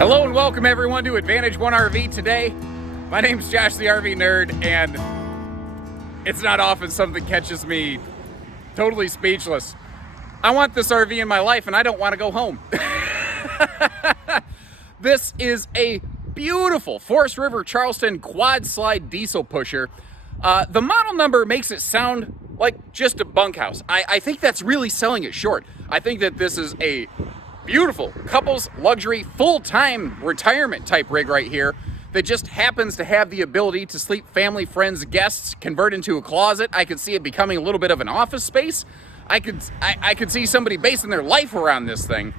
Hello and welcome everyone to Advantage One RV today. My name's Josh the RV Nerd, and it's not often something catches me totally speechless. I want this RV in my life and I don't want to go home. This is a beautiful Forest River Charleston quad slide diesel pusher. The model number makes it sound like just a bunkhouse. I think that's really selling it short. I think that this is a beautiful couples luxury full-time retirement type rig right here that just happens to have the ability to sleep family, friends, guests, convert into a closet. I could see it becoming a little bit of an office space. I could see somebody basing their life around this thing.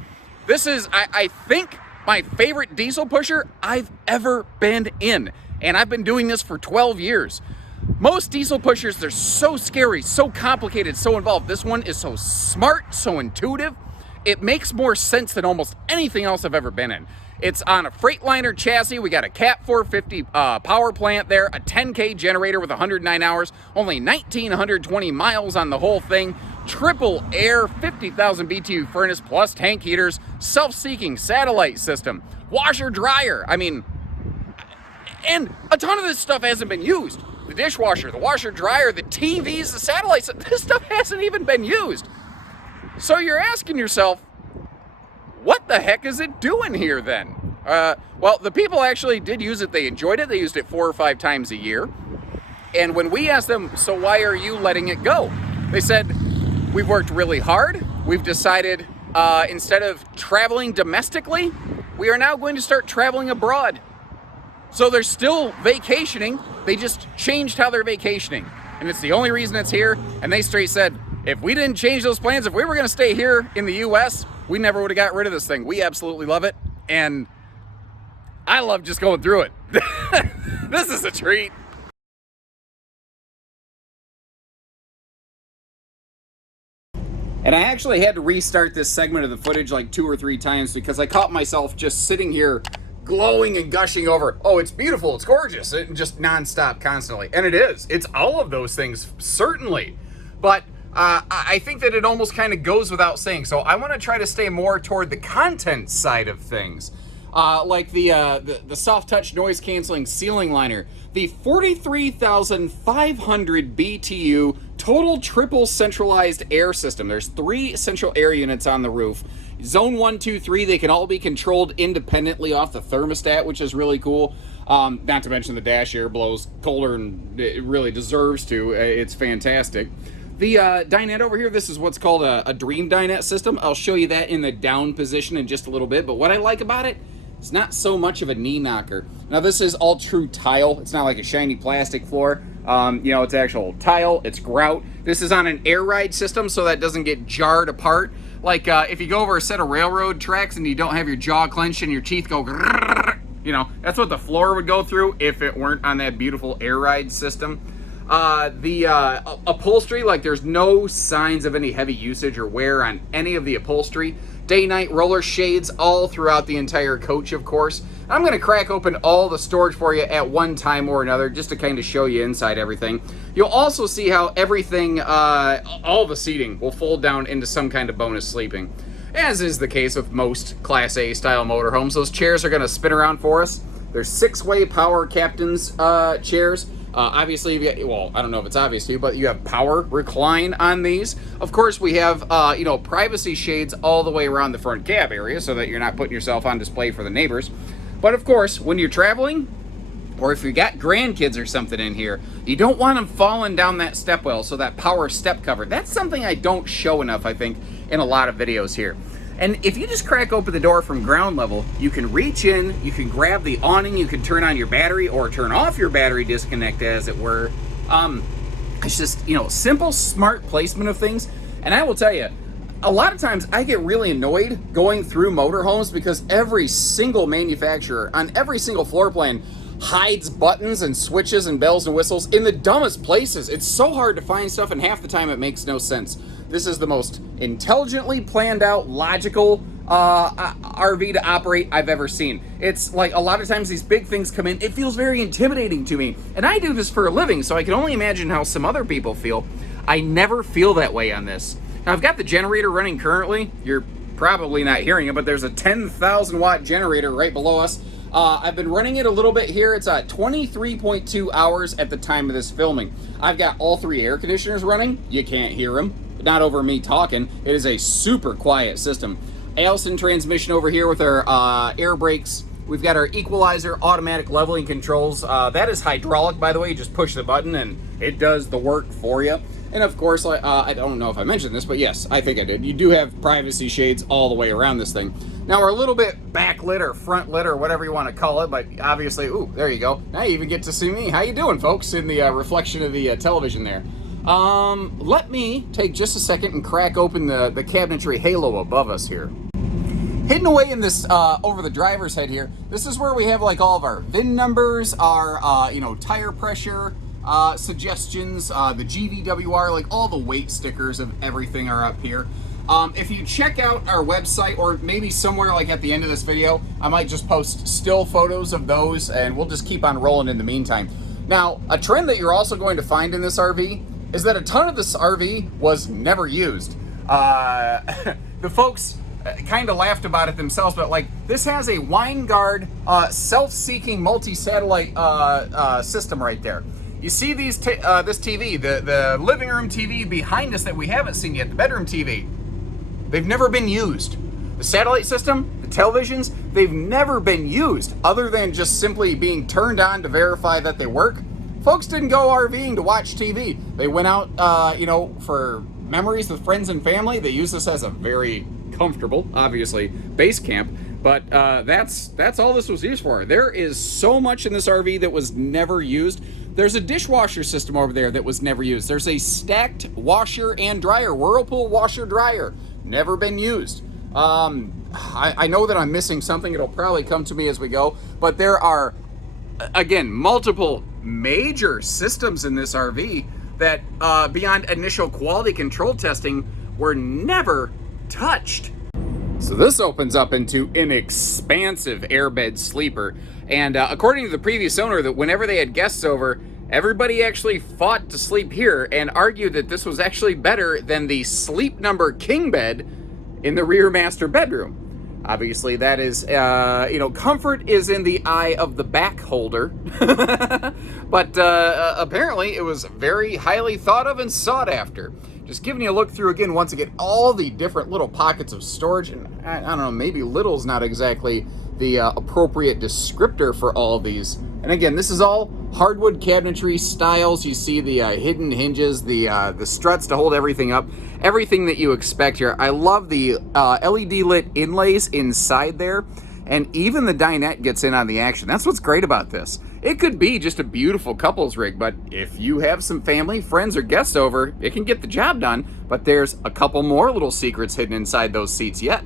This is, I think, my favorite diesel pusher I've ever been in, and I've been doing this for 12 years. Most diesel pushers, they're so scary, so complicated, so involved. This one is so smart, so intuitive. It makes more sense than almost anything else I've ever been in. It's on a Freightliner chassis. We got a Cat 450 power plant there, a 10K generator with 109 hours, only 1,920 miles on the whole thing, triple air, 50,000 BTU furnace plus tank heaters, self-seeking satellite system, washer dryer. I mean, and a ton of this stuff hasn't been used. The dishwasher, the washer dryer, the TVs, the satellites, this stuff hasn't even been used. So you're asking yourself, what the heck is it doing here then? Well, the people actually did use it. They enjoyed it. They used it 4 or 5 times a year. And when we asked them, so why are you letting it go? They said, we've worked really hard. We've decided instead of traveling domestically, we are now going to start traveling abroad. So they're still vacationing. They just changed how they're vacationing. And it's the only reason it's here. And they straight said, if we didn't change those plans, if we were going to stay here in the U.S., we never would have got rid of this thing. We absolutely love it, and I love just going through it. This is a treat. And I actually had to restart this segment of the footage like 2 or 3 times because I caught myself just sitting here glowing and gushing over, oh, it's beautiful, it's gorgeous, and just nonstop constantly. And it is. It's all of those things, certainly. But I think that it almost kind of goes without saying. So I want to try to stay more toward the content side of things, like the soft touch noise canceling ceiling liner, the 43,500 BTU total triple centralized air system. There's 3 central air units on the roof. Zone 1, 2, 3. They can all be controlled independently off the thermostat, which is really cool. Not to mention the dash air blows colder and it really deserves to. It's fantastic. The dinette over here, this is what's called a dream dinette system. I'll show you that in the down position in just a little bit, but what I like about it, it's not so much of a knee knocker. Now this is all true tile. It's not like a shiny plastic floor. You know, it's actual tile, it's grout. This is on an air ride system, so that doesn't get jarred apart. Like if you go over a set of railroad tracks and you don't have your jaw clenched and your teeth go, you know, that's what the floor would go through if it weren't on that beautiful air ride system. The upholstery, like there's no signs of any heavy usage or wear on any of the upholstery. Day-night roller shades all throughout the entire coach, of course. I'm going to crack open all the storage for you at one time or another just to kind of show you inside everything. You'll also see how everything, all the seating will fold down into some kind of bonus sleeping. As is the case with most Class A style motorhomes, those chairs are going to spin around for us. There's 6-way power captain's chairs. Obviously, well, I don't know if it's obvious to you, but you have power recline on these. Of course, we have, you know, privacy shades all the way around the front cab area so that you're not putting yourself on display for the neighbors. But of course, when you're traveling, or if you got grandkids or something in here, you don't want them falling down that stepwell, so that power step cover. That's something I don't show enough, I think, in a lot of videos here. And if you just crack open the door from ground level, you can reach in, you can grab the awning, you can turn on your battery or turn off your battery disconnect, as it were. It's just, you know, simple, smart placement of things. And I will tell you, a lot of times I get really annoyed going through motorhomes because every single manufacturer on every single floor plan hides buttons and switches and bells and whistles in the dumbest places. It's so hard to find stuff, and half the time it makes no sense. This is the most intelligently planned out, logical RV to operate I've ever seen. It's like a lot of times these big things come in, it feels very intimidating to me. And I do this for a living, so I can only imagine how some other people feel. I never feel that way on this. Now I've got the generator running currently. You're probably not hearing it, but there's a 10,000 watt generator right below us. I've been running it a little bit here. It's at 23.2 hours at the time of this filming. I've got all 3 air conditioners running. You can't hear them, not over me talking. It is a super quiet system. Allison transmission over here with our air brakes. We've got our equalizer, automatic leveling controls. That is hydraulic, by the way. You just push the button and it does the work for you. And of course, I don't know if I mentioned this, but yes, I think I did. You do have privacy shades all the way around this thing. Now we're a little bit backlit or front lit or whatever you want to call it, but obviously, ooh, there you go. Now you even get to see me. How you doing, folks, in the reflection of the television there. Let me take just a second and crack open the cabinetry halo above us here. Hidden away in this, over the driver's head here, this is where we have like all of our VIN numbers, our, tire pressure, suggestions, the GVWR, like all the weight stickers of everything are up here. If you check out our website, or maybe somewhere like at the end of this video, I might just post still photos of those and we'll just keep on rolling in the meantime. Now, a trend that you're also going to find in this RV is that a ton of this RV was never used. The folks kind of laughed about it themselves, but like this has a Winegard self-seeking multi-satellite system right there. You see these this TV, the living room TV behind us that we haven't seen yet, the bedroom TV. They've never been used. The satellite system, the televisions, they've never been used other than just simply being turned on to verify that they work. Folks didn't go RVing to watch TV. They went out, for memories with friends and family. They use this as a very comfortable, obviously, base camp, but that's all this was used for. There is so much in this RV that was never used. There's a dishwasher system over there that was never used. There's a stacked washer and dryer, Whirlpool washer dryer, never been used. I know that I'm missing something. It'll probably come to me as we go, but there are, again, multiple major systems in this RV that beyond initial quality control testing were never touched. So this opens up into an expansive airbed sleeper, and according to the previous owner, that whenever they had guests over, everybody actually fought to sleep here and argued that this was actually better than the Sleep Number king bed in the rear master bedroom. Obviously, that is, comfort is in the eye of the back holder. But apparently it was very highly thought of and sought after. Just giving you a look through again, once again, all the different little pockets of storage. And I don't know, maybe little's not exactly the appropriate descriptor for all of these. And again, this is all hardwood cabinetry styles. You see the hidden hinges, the struts to hold everything up, everything that you expect here. I love the LED lit inlays inside there, and even the dinette gets in on the action. That's what's great about this. It could be just a beautiful couples rig, but if you have some family, friends, or guests over, it can get the job done. But there's a couple more little secrets hidden inside those seats yet.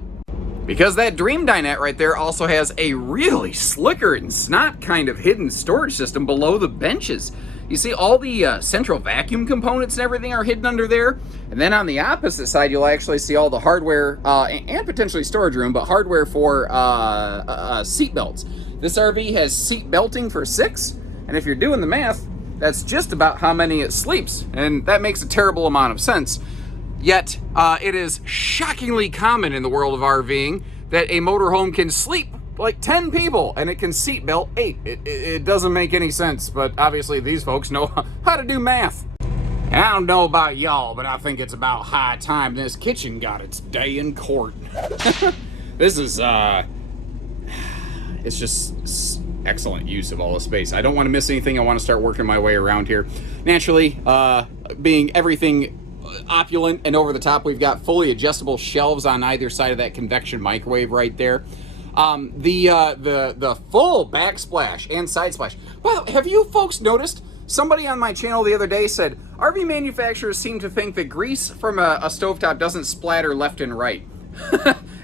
Because that dream dinette right there also has a really slicker and snot kind of hidden storage system below the benches. You see all the central vacuum components and everything are hidden under there. And then on the opposite side, you'll actually see all the hardware and potentially storage room, but hardware for seat belts. This RV has seat belting for 6, and if you're doing the math, that's just about how many it sleeps, and that makes a terrible amount of sense. Yet, it is shockingly common in the world of RVing that a motorhome can sleep like 10 people, and it can seat belt 8. It doesn't make any sense, but obviously these folks know how to do math. And I don't know about y'all, but I think it's about high time this kitchen got its day in court. This is, it's just excellent use of all the space. I don't want to miss anything. I want to start working my way around here. Naturally, being everything opulent and over the top, we've got fully adjustable shelves on either side of that convection microwave right there. The full backsplash and side splash. Well, have you folks noticed? Somebody on my channel the other day said RV manufacturers seem to think that grease from a stovetop doesn't splatter left and right.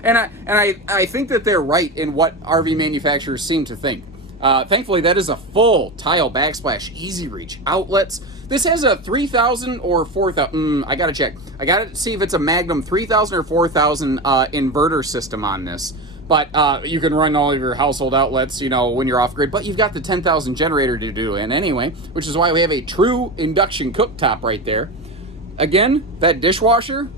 And I think that they're right in what RV manufacturers seem to think. Thankfully, that is a full tile backsplash, easy reach, outlets. This has a 3,000 or 4,000, I gotta check. I gotta see if it's a Magnum 3,000 or 4,000 inverter system on this. But you can run all of your household outlets, when you're off grid. But you've got the 10,000 generator to do it anyway, which is why we have a true induction cooktop right there. Again, that dishwasher,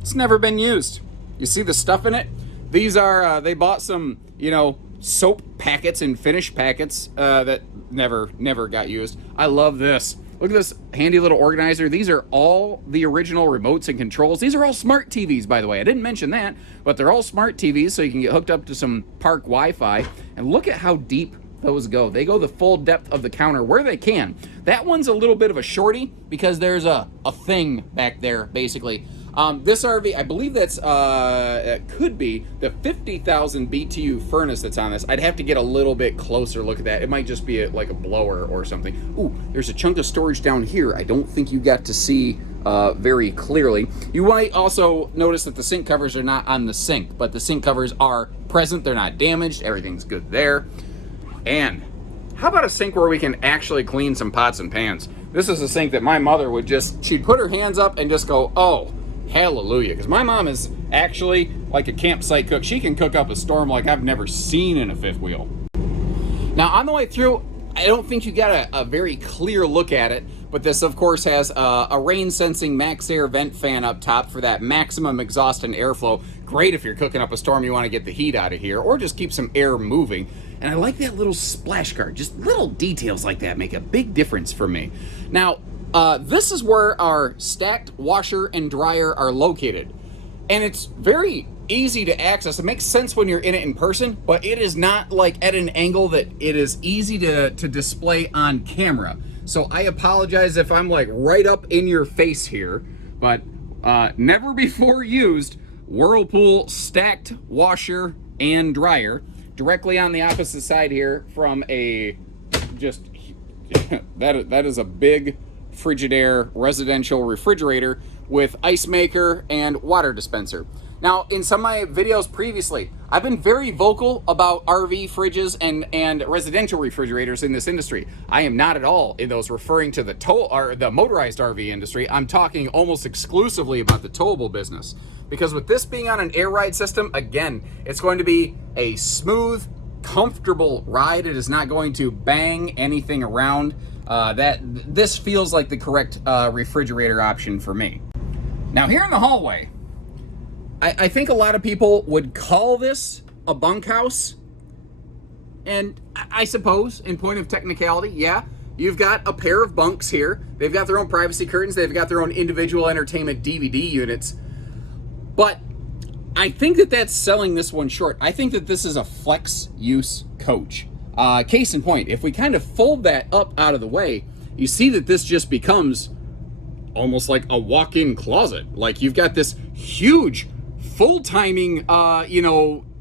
it's never been used. You see the stuff in it? These are, they bought some, you know, soap packets and finish packets that never got used. I love this. Look at this handy little organizer. These are all the original remotes and controls. These are all smart TVs, by the way. I didn't mention that, but they're all smart TVs, so you can get hooked up to some park Wi-Fi. And look at how deep those go. They go the full depth of the counter where they can. That one's a little bit of a shorty because there's a thing back there, basically. This RV, I believe that's, it could be the 50,000 BTU furnace that's on this. I'd have to get a little bit closer look at that. It might just be like a blower or something. Ooh, there's a chunk of storage down here. I don't think you got to see very clearly. You might also notice that the sink covers are not on the sink, but the sink covers are present. They're not damaged. Everything's good there. And how about a sink where we can actually clean some pots and pans? This is a sink that my mother would she'd put her hands up and just go, oh, hallelujah. Because my mom is actually like a campsite cook. She can cook up a storm like I've never seen in a fifth wheel. Now, on the way through, I don't think you got a very clear look at it, but this, of course, has a rain-sensing max air vent fan up top for that maximum exhaust and airflow. Great if you're cooking up a storm, you want to get the heat out of here, or just keep some air moving. And I like that little splash guard. Just little details like that make a big difference for me. Now, this is where our stacked washer and dryer are located. And it's very easy to access. It makes sense when you're in it in person, but it is not like at an angle that it is easy to display on camera. So I apologize if I'm like right up in your face here, but never before used Whirlpool stacked washer and dryer directly on the opposite side here from a just that is a big Frigidaire residential refrigerator with ice maker and water dispenser. Now, in some of my videos previously, I've been very vocal about RV fridges and residential refrigerators in this industry. I am not at all in those referring to the motorized RV industry. I'm talking almost exclusively about the towable business. Because with this being on an air ride system, again, it's going to be a smooth, comfortable ride. It is not going to bang anything around. This feels like the correct refrigerator option for me. Now, here in the hallway, I think a lot of people would call this a bunkhouse. And I suppose, in point of technicality, yeah, you've got a pair of bunks here. They've got their own privacy curtains. They've got their own individual entertainment DVD units. But I think that that's selling this one short. I think that this is a flex use coach. Case in point, if we kind of fold that up out of the way, you see that this just becomes almost like a walk-in closet. Like you've got this huge full-timing,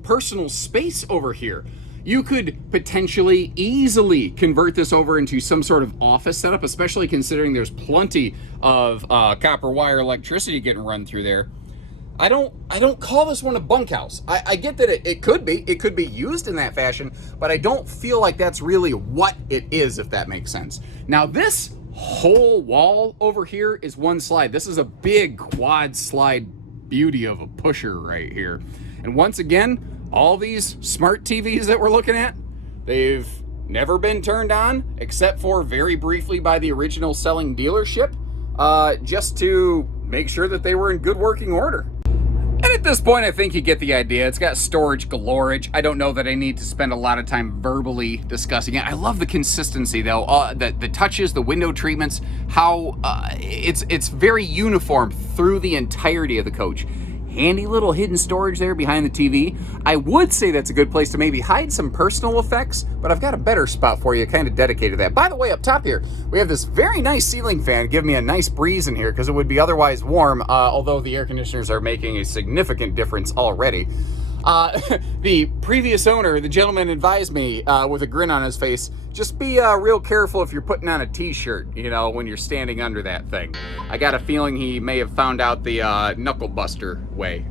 personal space over here. You could potentially easily convert this over into some sort of office setup, especially considering there's plenty of copper wire electricity getting run through there. I don't call this one a bunkhouse. I get that it could be used in that fashion, but I don't feel like that's really what it is, if that makes sense. Now, this whole wall over here is one slide. This is a big quad slide beauty of a pusher right here. And once again, all these smart TVs that we're looking at, they've never been turned on except for very briefly by the original selling dealership, just to make sure that they were in good working order. And at this point, I think you get the idea. It's got storage galore. I don't know that I need to spend a lot of time verbally discussing it. I love the consistency, though. The touches, the window treatments, how it's very uniform through the entirety of the coach. Handy little hidden storage there behind the TV. I would say that's a good place to maybe hide some personal effects, but I've got a better spot for you kind of dedicated to that. By the way, up top here, we have this very nice ceiling fan giving me a nice breeze in here because it would be otherwise warm, although the air conditioners are making a significant difference already. The previous owner, the gentleman advised me with a grin on his face, just be real careful if you're putting on a t-shirt, when you're standing under that thing. I got a feeling he may have found out the knuckle buster way.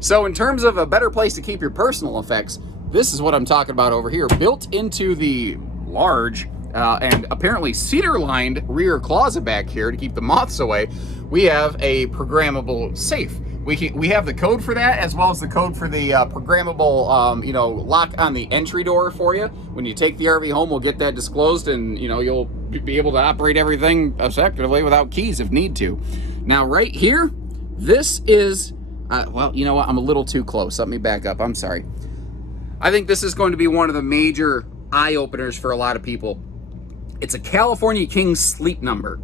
So in terms of a better place to keep your personal effects, this is what I'm talking about over here. Built into the large and apparently cedar-lined rear closet back here to keep the moths away, we have a programmable safe. We have the code for that, as well as the code for the programmable, lock on the entry door for you. When you take the RV home, we'll get that disclosed, and you'll be able to operate everything effectively without keys if need to. Now, right here, This is, well, you know what? I'm a little too close. Let me back up. I'm sorry. I think this is going to be one of the major eye-openers for a lot of people. It's a California King sleep number.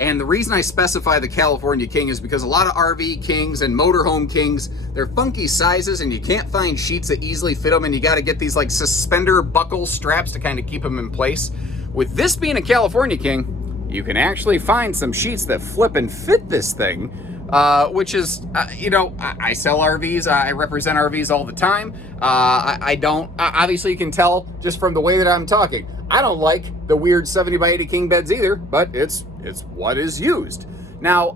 And the reason I specify the California King is because a lot of RV Kings and Motorhome Kings, they're funky sizes and you can't find sheets that easily fit them, and you got to get these like suspender buckle straps to kind of keep them in place. With this being a California King, you can actually find some sheets that flip and fit this thing, which is, you know, I sell RVs, I represent RVs all the time. I don't, obviously you can tell just from the way that I'm talking, I don't like the weird 70 by 80 king beds either, but it's what is used. Now,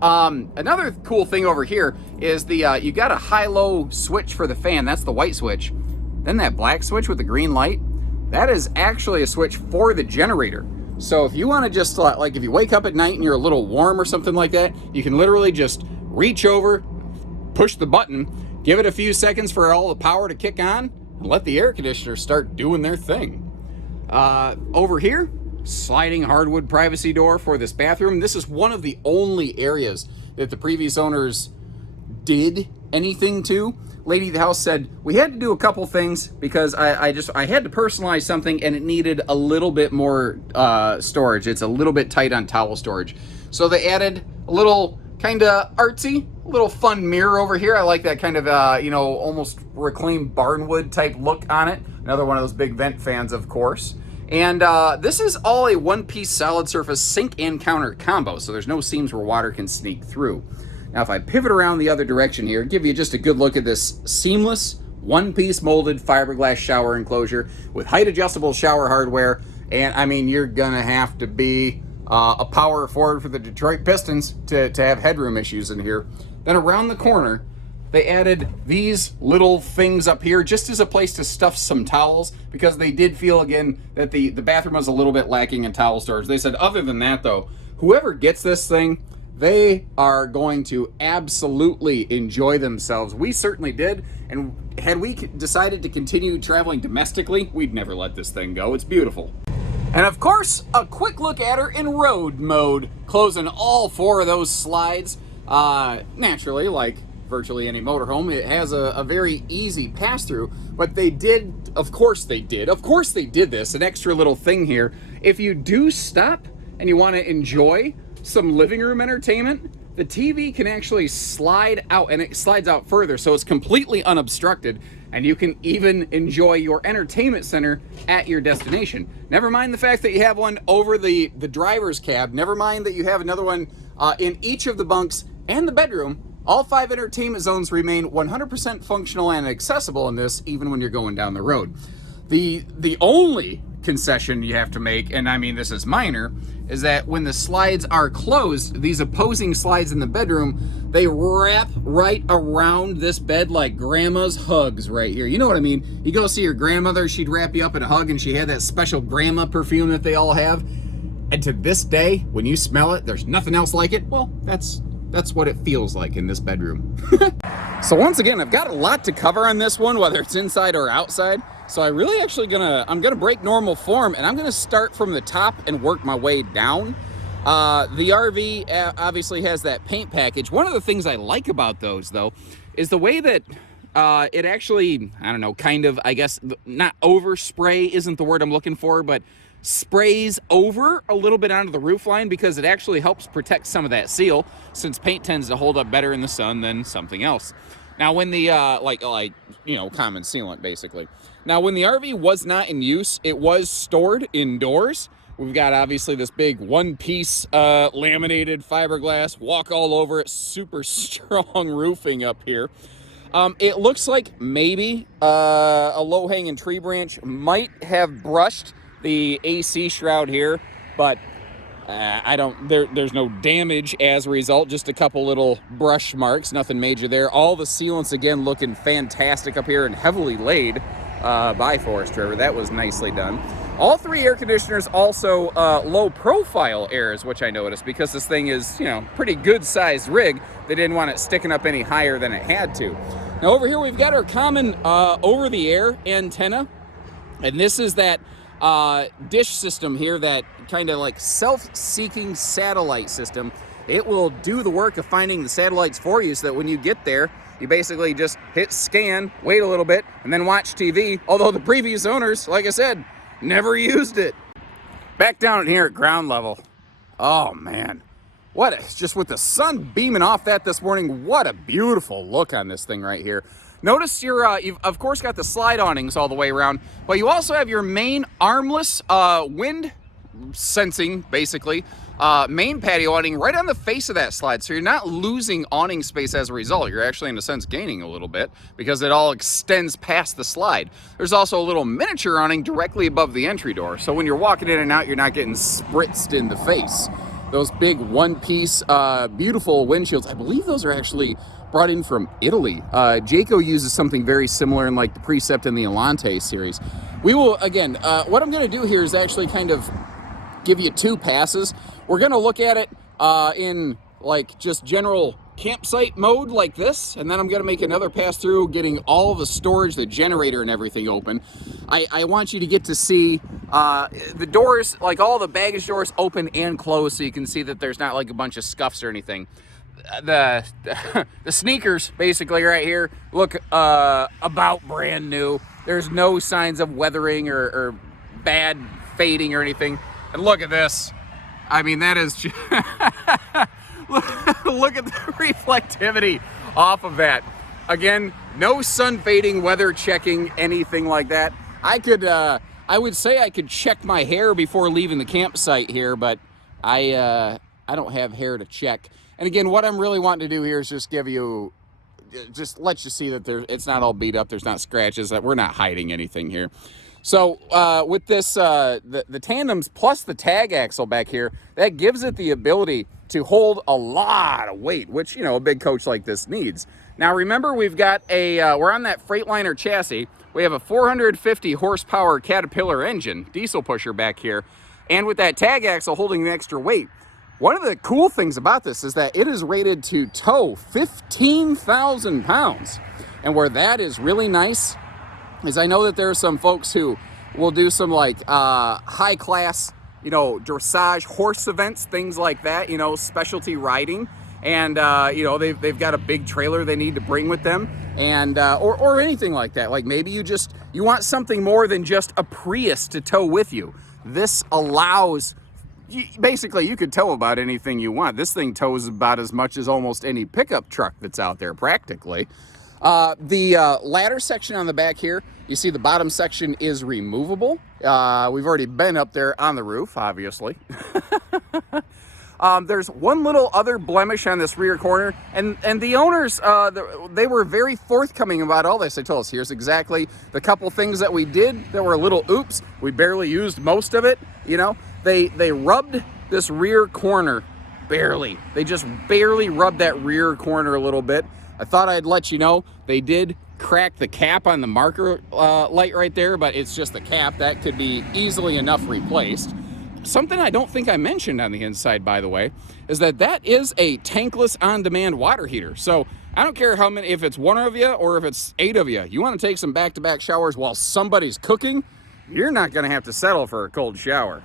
another cool thing over here is the, you got a high-low switch for the fan. That's the white switch. Then that black switch with the green light, that is actually a switch for the generator. So if you want to just, like if you wake up at night and you're a little warm or something like that, you can literally just reach over, push the button, give it a few seconds for all the power to kick on, and let the air conditioner start doing their thing. Over here, sliding hardwood privacy door for this bathroom. This is one of the only areas that the previous owners did anything to. Lady of the house said, we had to do a couple things because I had to personalize something and it needed a little bit more storage. It's a little bit tight on towel storage. So they added a little kind of artsy, little fun mirror over here. I like that kind of, you know, almost reclaimed barnwood type look on it. Another one of those big vent fans, of course. And this is all a one-piece solid surface sink and counter combo, so there's no seams where water can sneak through. Now, if I pivot around the other direction here, give you just a good look at this seamless, one-piece molded fiberglass shower enclosure with height-adjustable shower hardware. And, I mean, you're going to have to be a power forward for the Detroit Pistons to have headroom issues in here. Then around the corner, they added these little things up here just as a place to stuff some towels, because they did feel, again, that the bathroom was a little bit lacking in towel storage. They said, other than that, though, whoever gets this thing, they are going to absolutely enjoy themselves. We certainly did, and had we decided to continue traveling domestically, we'd never let this thing go. It's beautiful. And of course, a quick look at her in road mode, closing all four of those slides. Naturally, like virtually any motorhome, it has a very easy pass-through, but they did, of course they did this, an extra little thing here. If you do stop and you want to enjoy some living room entertainment, the TV can actually slide out, and it slides out further, so it's completely unobstructed, and you can even enjoy your entertainment center at your destination. Never mind the fact that you have one over the driver's cab, never mind that you have another one in each of the bunks and the bedroom. All 5 entertainment zones remain 100% functional and accessible in this, even when you're going down the road. The only concession you have to make, and I mean this is minor, is that when the slides are closed, these opposing slides in the bedroom, they wrap right around this bed like grandma's hugs right here. You know what I mean? You go see your grandmother, she'd wrap you up in a hug, and she had that special grandma perfume that they all have. And to this day, when you smell it, there's nothing else like it. Well, that's what it feels like in this bedroom. So once again, I've got a lot to cover on this one, whether it's inside or outside. So I really actually I'm gonna break normal form, and I'm gonna start from the top and work my way down. The RV obviously has that paint package. One of the things I like about those, though, is the way that it actually, I don't know, kind of, I guess, not overspray isn't the word I'm looking for, but sprays over a little bit onto the roof line, because it actually helps protect some of that seal, since paint tends to hold up better in the sun than something else. Now when the like you know, common sealant basically. Now when the RV was not in use, it was stored indoors. We've got obviously this big one-piece laminated fiberglass, walk all over it, super strong roofing up here. It looks like maybe a low-hanging tree branch might have brushed the AC shroud here, but there's no damage as a result, just a couple little brush marks, nothing major there. All the sealants, again, looking fantastic up here and heavily laid by Forest River. That was nicely done. All 3 air conditioners also low profile airs, which I noticed, because this thing is, you know, pretty good sized rig. They didn't want it sticking up any higher than it had to. Now over here we've got our common over the air antenna, and this is that dish system here, that kind of like self-seeking satellite system. it will do the work of finding the satellites for you so that when you get there, you basically just hit scan, wait a little bit, and then watch TV. Although the previous owners, like I said, never used it. Back down here at ground level. Oh man, just with the sun beaming off that this morning, what a beautiful look on this thing right here. Notice you've of course got the slide awnings all the way around, but you also have your main armless wind sensing, basically, main patio awning right on the face of that slide, so you're not losing awning space as a result. You're actually, in a sense, gaining a little bit because it all extends past the slide. There's also a little miniature awning directly above the entry door, so when you're walking in and out, you're not getting spritzed in the face. Those big one-piece, beautiful windshields, I believe those are actually brought in from Italy. Jayco uses something very similar in like the Precept and the Alante series. We will, again, what I'm going to do here is actually kind of give you two passes. We're going to look at it in like just general campsite mode like this, and then I'm going to make another pass through getting all the storage, the generator and everything open. I want you to get to see the doors, like all the baggage doors, open and closed, so you can see that there's not like a bunch of scuffs or anything. The sneakers basically right here look about brand new. There's no signs of weathering or bad fading or anything. And look at this. I mean, that is just look at the reflectivity off of that. Again, no sun fading, weather checking, anything like that. I would say I could check my hair before leaving the campsite here, but I don't have hair to check. And again, what I'm really wanting to do here is just let you see that it's not all beat up. There's not scratches. That we're not hiding anything here. So with this, the tandems plus the tag axle back here, that gives it the ability to hold a lot of weight, which, you know, a big coach like this needs. Now remember, we've got we're on that Freightliner chassis. We have a 450 horsepower Caterpillar engine, diesel pusher back here, and with that tag axle holding the extra weight. One of the cool things about this is that it is rated to tow 15,000 pounds. And where that is really nice is I know that there are some folks who will do some like high class, you know, dressage horse events, things like that, you know, specialty riding. And, you know, they've got a big trailer they need to bring with them, and or anything like that. Like maybe you want something more than just a Prius to tow with you. This allows, basically you could tow about anything you want. This thing tows about as much as almost any pickup truck that's out there practically. The ladder section on the back here, you see the bottom section is removable. We've already been up there on the roof, obviously. There's one little other blemish on this rear corner, and the owners, they were very forthcoming about all this. They told us, here's exactly the couple things that we did that were a little oops. We barely used most of it, you know. They rubbed this rear corner, barely. They just barely rubbed that rear corner a little bit. I thought I'd let you know, they did crack the cap on the marker light right there, but it's just the cap. That could be easily enough replaced. Something I don't think I mentioned on the inside, by the way, is that is a tankless on-demand water heater. So I don't care how many, if it's one of you or if it's 8 of you, you want to take some back-to-back showers while somebody's cooking, you're not going to have to settle for a cold shower.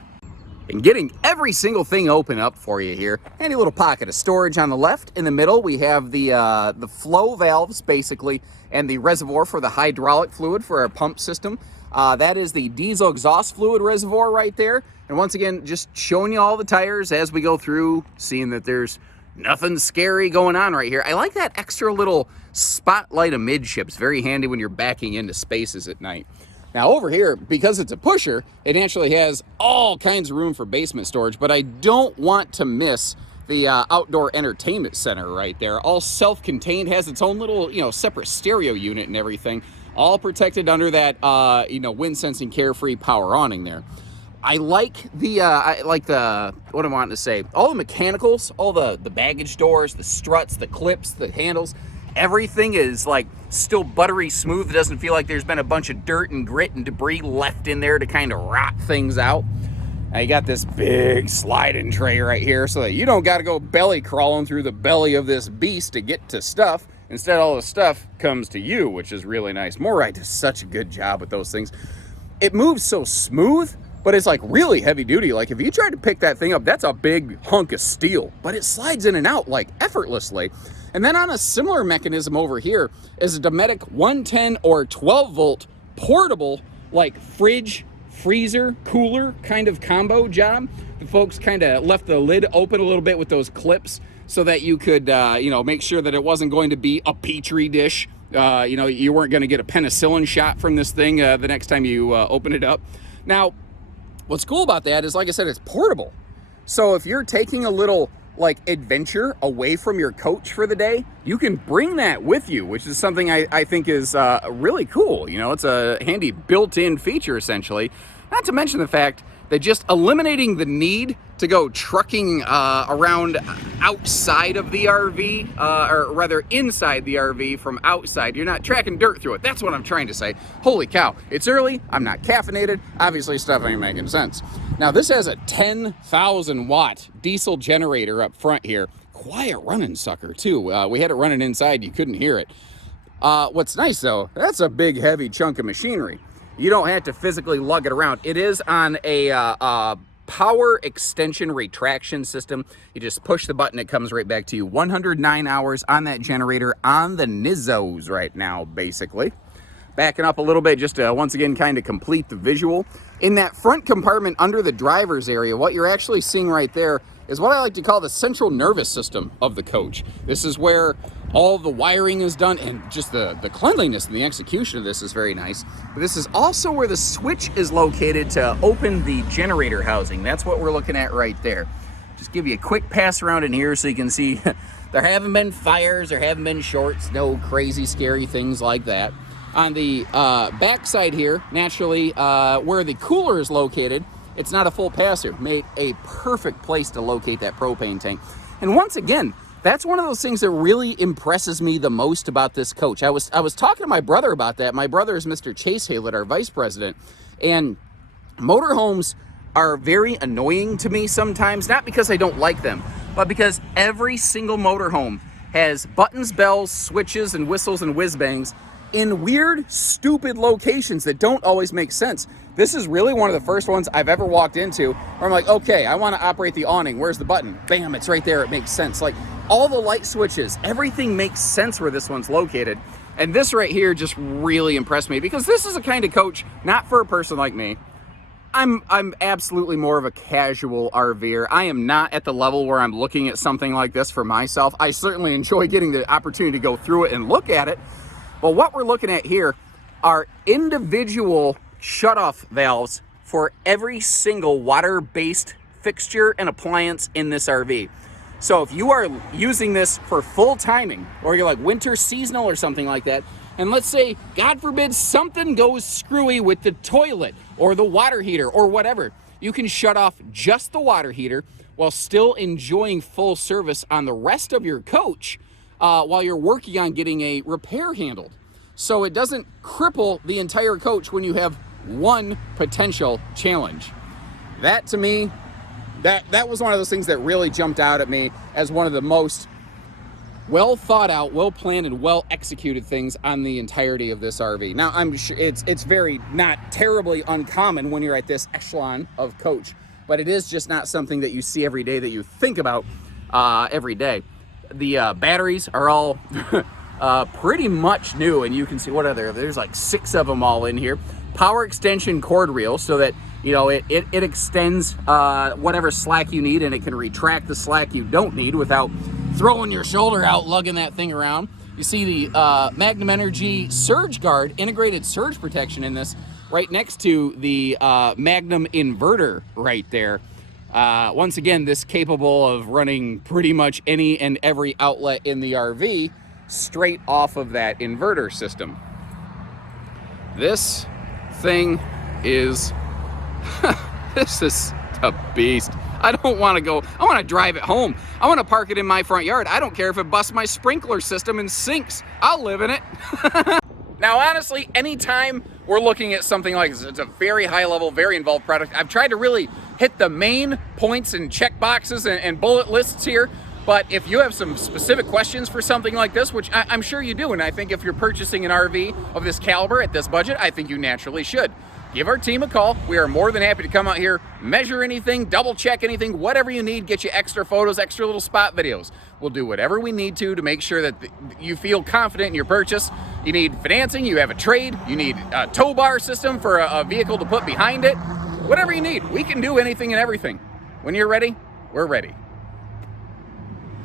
And getting every single thing open up for you here. Handy little pocket of storage on the left. In the middle, we have the flow valves, basically, and the reservoir for the hydraulic fluid for our pump system. That is the diesel exhaust fluid reservoir right there. And once again, just showing you all the tires as we go through, seeing that there's nothing scary going on right here. I like that extra little spotlight amidships. Very handy when you're backing into spaces at night. Now over here, because it's a pusher, it actually has all kinds of room for basement storage, but I don't want to miss the outdoor entertainment center right there. All self-contained, has its own little, you know, separate stereo unit and everything, all protected under that, you know, wind sensing carefree power awning there. I like the, what I'm wanting to say, all the mechanicals, all the baggage doors, the struts, the clips, the handles, everything is like still buttery smooth. It doesn't feel like there's been a bunch of dirt and grit and debris left in there to kind of rot things out. Now you got this big sliding tray right here so that you don't got to go belly crawling through the belly of this beast to get to stuff. Instead, all the stuff comes to you, which is really nice. Morite does such a good job with those things. It moves so smooth but it's like really heavy duty. Like if you try to pick that thing up, that's a big hunk of steel, but it slides in and out like effortlessly. And then on a similar mechanism over here is a Dometic 110 or 12 volt portable, like fridge, freezer, cooler kind of combo job. The folks kind of left the lid open a little bit with those clips so that you could, you know, make sure that it wasn't going to be a petri dish. You know, you weren't going to get a penicillin shot from this thing the next time you open it up. Now, what's cool about that is, like I said, it's portable. So if you're taking a little like adventure away from your coach for the day, you can bring that with you, which is something I think is really cool. You know, it's a handy built-in feature essentially. Not to mention the fact that just eliminating the need to go trucking around outside of the RV, or rather inside the RV from outside. You're not tracking dirt through it. That's what I'm trying to say. Holy cow, it's early, I'm not caffeinated, obviously stuff ain't making sense. Now this has a 10,000 watt diesel generator up front here. Quiet running sucker too. We had it running inside, you couldn't hear it. What's nice though, that's a big heavy chunk of machinery. You don't have to physically lug it around. It is on a power extension retraction system. You just push the button, it comes right back to you. 109 hours on that generator on the Nizzos right now, basically. Backing up a little bit just to once again kind of complete the visual. In that front compartment under the driver's area, what you're actually seeing right there is what I like to call the central nervous system of the coach. This is where all the wiring is done, and just the cleanliness and the execution of this is very nice. But this is also where the switch is located to open the generator housing. That's what we're looking at right there. Just give you a quick pass around in here so you can see there haven't been fires, there haven't been shorts, no crazy scary things like that. On the back side here, naturally, where the cooler is located, it's not a full pass-through. Made a perfect place to locate that propane tank. And once again, that's one of those things that really impresses me the most about this coach. I was talking to my brother about that. My brother is Mr. Chase Haylett, our vice president. And motorhomes are very annoying to me sometimes, not because I don't like them, but because every single motorhome has buttons, bells, switches, and whistles and whiz-bangs in weird, stupid locations that don't always make sense. This is really one of the first ones I've ever walked into where I'm like, okay, I want to operate the awning. Where's the button? Bam, it's right there. It makes sense. Like all the light switches, everything makes sense where this one's located. And this right here just really impressed me because this is a kind of coach, not for a person like me. I'm absolutely more of a casual RVer. I am not at the level where I'm looking at something like this for myself. I certainly enjoy getting the opportunity to go through it and look at it. But what we're looking at here are individual shutoff valves for every single water-based fixture and appliance in this RV. So if you are using this for full timing, or you're like winter seasonal or something like that, and let's say, God forbid, something goes screwy with the toilet or the water heater or whatever, you can shut off just the water heater while still enjoying full service on the rest of your coach while you're working on getting a repair handled. So it doesn't cripple the entire coach when you have one potential challenge. That to me, that was one of those things that really jumped out at me as one of the most well thought out, well planned, and well executed things on the entirety of this RV. Now I'm sure it's very not terribly uncommon when you're at this echelon of coach, but it is just not something that you see every day, that you think about every day. The batteries are all pretty much new, and you can see what are there's like 6 of them all in here. Power extension cord reel, so that you know it extends whatever slack you need, and it can retract the slack you don't need without throwing your shoulder out lugging that thing around. You see the Magnum Energy Surge Guard integrated surge protection in this right next to the Magnum inverter right there. Once again, this capable of running pretty much any and every outlet in the RV straight off of that inverter system. This thing is this is a beast. I don't want to go, I want to drive it home. I want to park it in my front yard. I don't care if it busts my sprinkler system and sinks. I'll live in it. Now, honestly, anytime we're looking at something like this, it's a very high level, very involved product. I've tried to really hit the main points and check boxes and bullet lists here. But if you have some specific questions for something like this, which I'm sure you do, and I think if you're purchasing an RV of this caliber at this budget, I think you naturally should. Give our team a call. We are more than happy to come out here, measure anything, double check anything, whatever you need, get you extra photos, extra little spot videos. We'll do whatever we need to make sure that you feel confident in your purchase. You need financing, you have a trade, you need a tow bar system for a vehicle to put behind it. Whatever you need, we can do anything and everything. When you're ready, we're ready.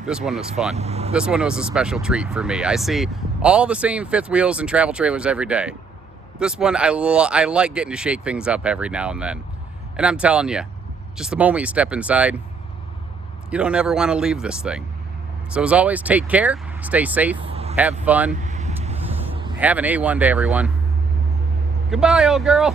This one was fun. This one was a special treat for me. I see all the same fifth wheels and travel trailers every day. This one, I like getting to shake things up every now and then. And I'm telling you, just the moment you step inside, you don't ever want to leave this thing. So as always, take care, stay safe, have fun. Have an A1 day, everyone. Goodbye, old girl.